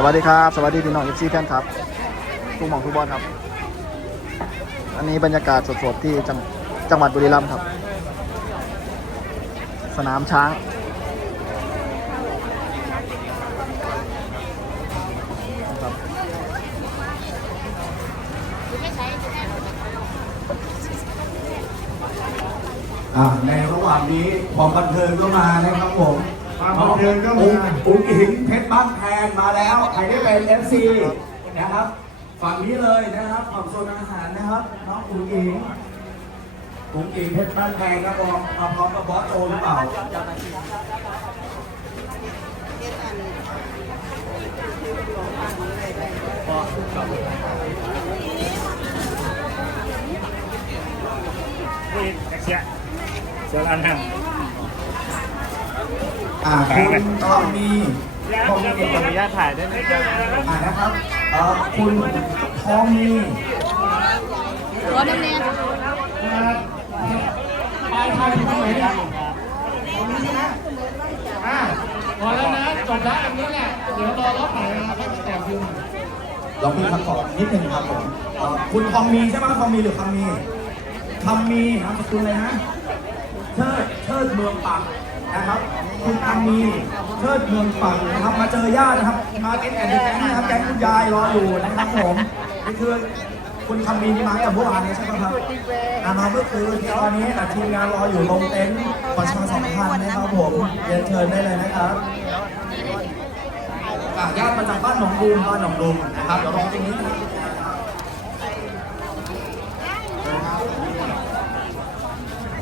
สวัสดีครับ สวัสดีพี่น้องเอฟซีแฟนครับทุกหมองทุกบอลครับ อันนี้บรรยากาศสดๆที่จังจังหวัดบุรีรัมย์ครับ สนามช้าง ครับอ่าในระหว่างนี้ความบันเทิงก็มานะครับผม ความบันเทิงก็มา อุ้อุ้งอิงเพชรบ้านแพงมาแล้วใครได้เป็น FC นะครับ ฝั่งนี้เลยนะครับฝั่งโซนอาหารนะครับน้องอุ้งอิงอุ้งอิงเพชรบ้านแพงครับผมมาพร้อมกับบอสโอหรือเปล่าพูดเสียเสียอันนั้น อ่าคุณทองมีทองมีขออนุญาตถ่ายได้ไหมอ่านะครับเอ่อคุณทองมีรถมันเนี่ยปลายทางอยู่ตรงไหนเนี่ยตรงนี้ใช่ไหมอ่าพอแล้วนะจบแล้วอันนี้แหละเดี๋ยวรอรถไหนนะครับให้มาแจกคิวหน่อยเราพี่คำตอบนิดนึงครับผมเอ่อคุณทองมีใช่ไหมทองมีหรือคำมีคำมีนามสกุลเลยนะเชิดเชิดเมืองปัก นะครับคุณอามีเชิดเมืองปักนะครับ มาเจอญาตินะครับ มาเก็ตแอนด์แก๊งนะครับแก๊งคุณยายรออยู่นะครับผมนี่คือคุณคำมีนี่มาตั้งแต่เมื่อวานนี้ใช่ไหมครับอามาเมื่อคืนตอนนี้ทีมงานรออยู่ลงเต็นท์ประชาสัมพันธ์นะครับผมเรียนเชิญได้เลยนะครับญาติมาจากบ้านหนองบูมบ้านหนองบูมนะครับเดี๋ยวรอตรงนี้นะครับ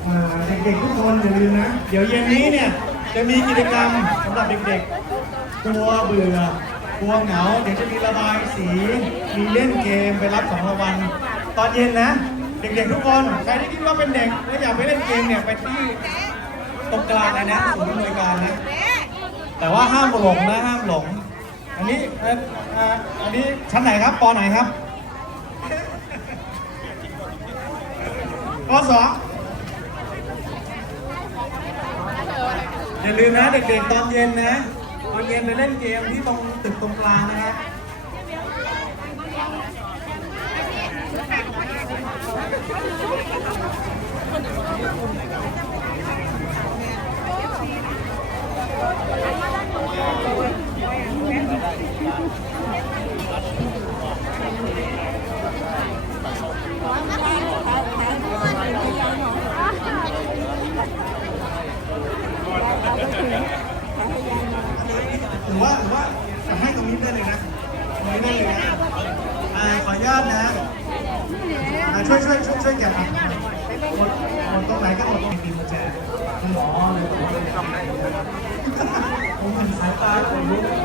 อ่าเด็กๆทุกคนอย่าลืมนะ เดี๋ยวเย็นนี้เนี่ยจะมีกิจกรรมสำหรับเด็กๆกลัวเบื่อกลัวเหงา เดี๋ยวจะมีระบายสี มีเล่นเกมไปรับของรางวัลตอนเย็นนะ เด็กๆทุกคนใครที่คิดว่าเป็นเด็กและอยากไปเล่นเกมเนี่ยไปที่ตรงกลางเลยนะศูนย์อำนวยการนะแต่ว่าห้ามหลงนะห้ามหลง อันนี้อันนี้ชั้นไหนครับปอไหนครับปอสอง อย่าลืมนะเด็กๆตอนเย็นนะ ตอนเย็นไปเล่นเกมที่ตรงตึกตรงกลางนะครับ หรือว่าหรือว่าจะให้ตรงนี้ได้เลยนะตรงนี้ได้เลยนะอ่าขออนุญาตนะอ่าช่วยช่วยช่วยช่วยแกะอะหมดหมดตรงไหนก็หมดตรงนี้มาแจกคุณหมอเลย ผมเห็นสายตาคนรู้เป็น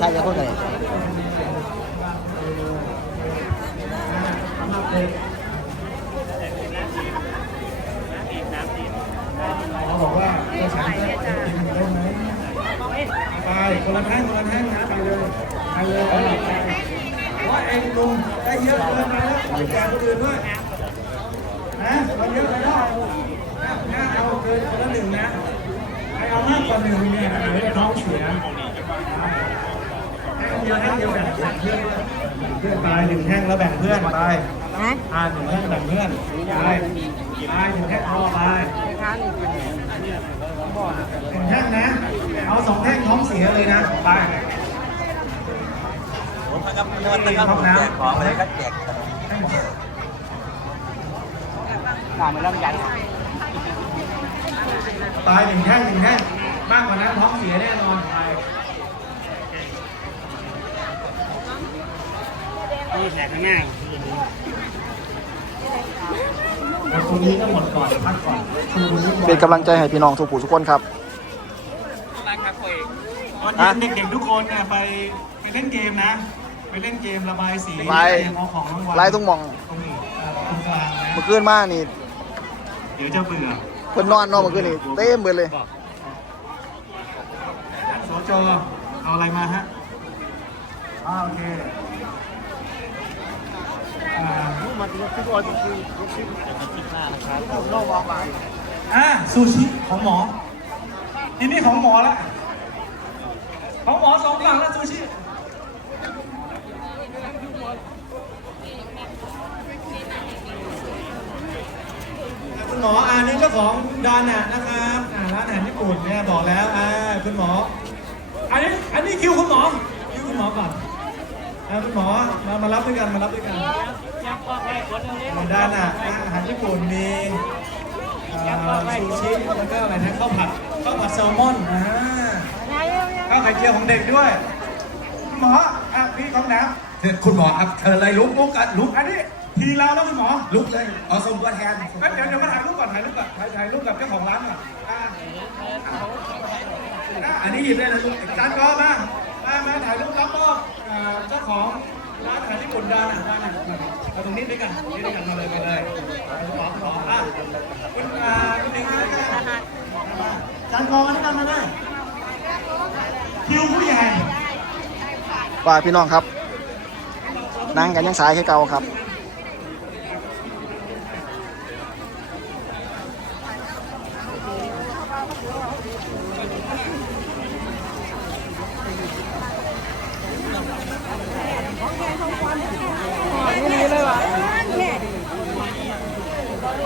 ครจะพูดเลยหมอบอกว่าจะฉันจะกินได้ไหมไปคนละแท่งคนละแท่งนะไปเลยไปเลย เอาหลับไปว่าเองลุงได้เยอะเกินไปแล้วไปแจกคนอื่นด้วยนะเราเยอะไปแล้วนะเอาเกินคนละหนึ่งนะใครเอามากกว่าหนึ่งเนี่ยเดี๋ยวท้องเสียแท่งเดียวแท่งเดียวแบ่งเพื่อนเพื่อนไปหนึ่งแท่งแล้วแบ่งเพื่อนไปอ่าหนึ่งแท่งแบ่งเพื่อนไปไปหนึ่งแท่งพอไปหนึ่งแท่งนะ เอาสองแท่งท้องเสียเลยนะไป ผมก็นวดนะครับผมของอะไรก็แจกตามมาเริ่มยันตายหนึ่งแท่งหนึ่งแท่งมากกว่านั้นท้องเสียแน่นอนตายนี่แหละง่ายตรงนี้ก็หมดก่อนพักก่อนเป็นกำลังใจให้พี่น้องทุกผู้ทุกคนครับตอนเย็นเด็กๆทุกคนเนี่ยไปไปเล่นเกมนะ เล่นเกมระบายสีไล่ เอาของรางวัลไล่ทุกหม่องตรงนี้เอ่อตรงกลางนะเมื่อคืนมานี่เดี๋ยวจะเบื่อเพิ่นนอนเนอนเมื่อคืนนี่เต็มเบิดเลยสจเอาอะไรมาฮะอ่าโอเคอ่ามาถึงทุกคนคือลูกชิ้นแต่คิดหน้านะครับผมโลกออนไลน์อ่าซูชิของหมอทีนี้ของหมอละของหมอสองหลังแล้วซูชิ คุณหมออ่านี่เจ้าของดานะนะครับอ่าร้านอาหารญี่ปุ่นเนี่ยบอกแล้วอ่าคุณหมอ อันนี้อันนี้คิวคุณหมอคิวคุณหมอก่อนอ่าคุณหมอมามารับด้วยกันมารับด้วยกันดานะอาหารญี่ปุ่นมีอ่าซูชิแล้วก็อะไรนะข้าวผัดข้าวผัดแซลมอนอ่าข้าวไข่เจียวของเด็กด้วย คุณหมออะพี่ของน้ำคุณหมอครับเชิญเลยลุกลุกกันลุกอันนี้ ทีเราแล้วคุณหมอลุกเลยเอาส่งตัวแทนงั้นเดี๋ยวเดี๋ยวมาถ่ายรูปก่อนถ่ายรูปก่อนถ่ายถ่ายรูปกับเจ้าของร้านก่อนอ่าอ่าอันนี้หยิบได้เลยลุกจานกอมามามาถ่ายรูปรับมอบเอ่อเจ้าของร้านอาหารญี่ปุ่นดานะดานะมาตรงนี้ด้วยกันนี่ด้วยกันมาเลยไปเลยคุณหมอคุณหมออะคุณอ่าคุณหนิงมาด้วยกันจานกอมาด้วยกันมาเลยคิวผู้ใหญ่ฝากพี่น้องครับนั่งกันยังสายแค่เก่าครับ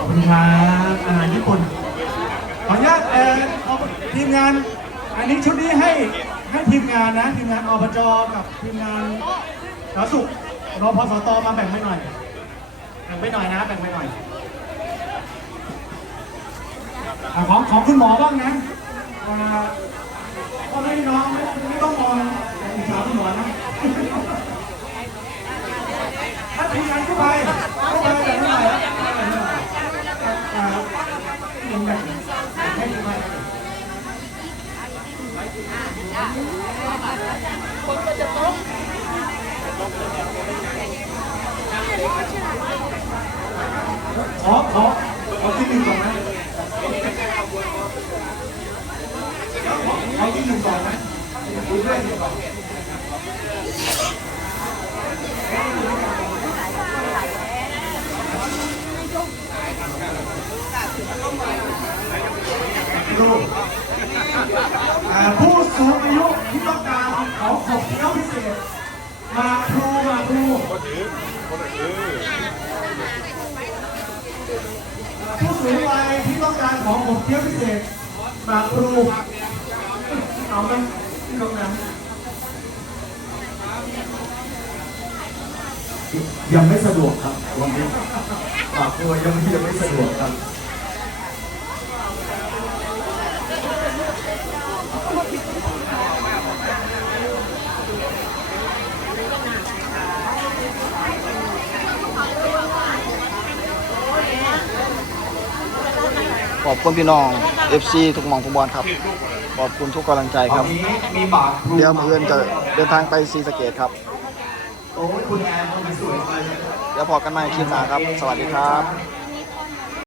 อบคุณครับอาหารญี่ปุ่น ขออนุญาตเอ่อเอาทีมงาน อันนี้ชุดนี้ให้ให้ทีมงานนะ ทีมงานอบจกับทีมงานสาธารณสุขรอพสตมาแบ่งไปหน่อย แบ่งไปหน่อยนะ แบ่งไปหน่อยอะของของคุณหมอบ้างนะอ่าพ่อแม่พี่น้องไม่ไม่ต้องมองอิจฉาคุณหมอนะถ้าทีมงานเข้าไปเข้าไปแบบไหนอ่าลงแบบให้เข้าไป ขอขอขอที่หนึ่งก่อนนะขอที่หนึ่งก่อนนะคุยด้วยหนึ่งก่อนลูกอ่าผู้ สูงอายุที่ต้องการของขบเคี้ยวพิเศษ มาครูมาครูผู้สูงวัยที่ต้องการของขบเคี้ยวพิเศษ มาครูเอาไหมที่ตรงนั้นยังไม่สะดวกครับวันนี้ฝากตัวยังยังไม่สะดวกครับ ขอบคุณพี่น้อง FC ทุกหมองทุกบอลครับ ขอบคุณทุกกำลังใจตคอรันบนี้มีบาทเดี๋ยวมืออื่นจะเดินทางไปซีสะเกตครับ โอ้ยคุณแอนคนสวยไปเดี๋ยวพอกันใหม่คลิปหน้าครับ สวัสดีครับบ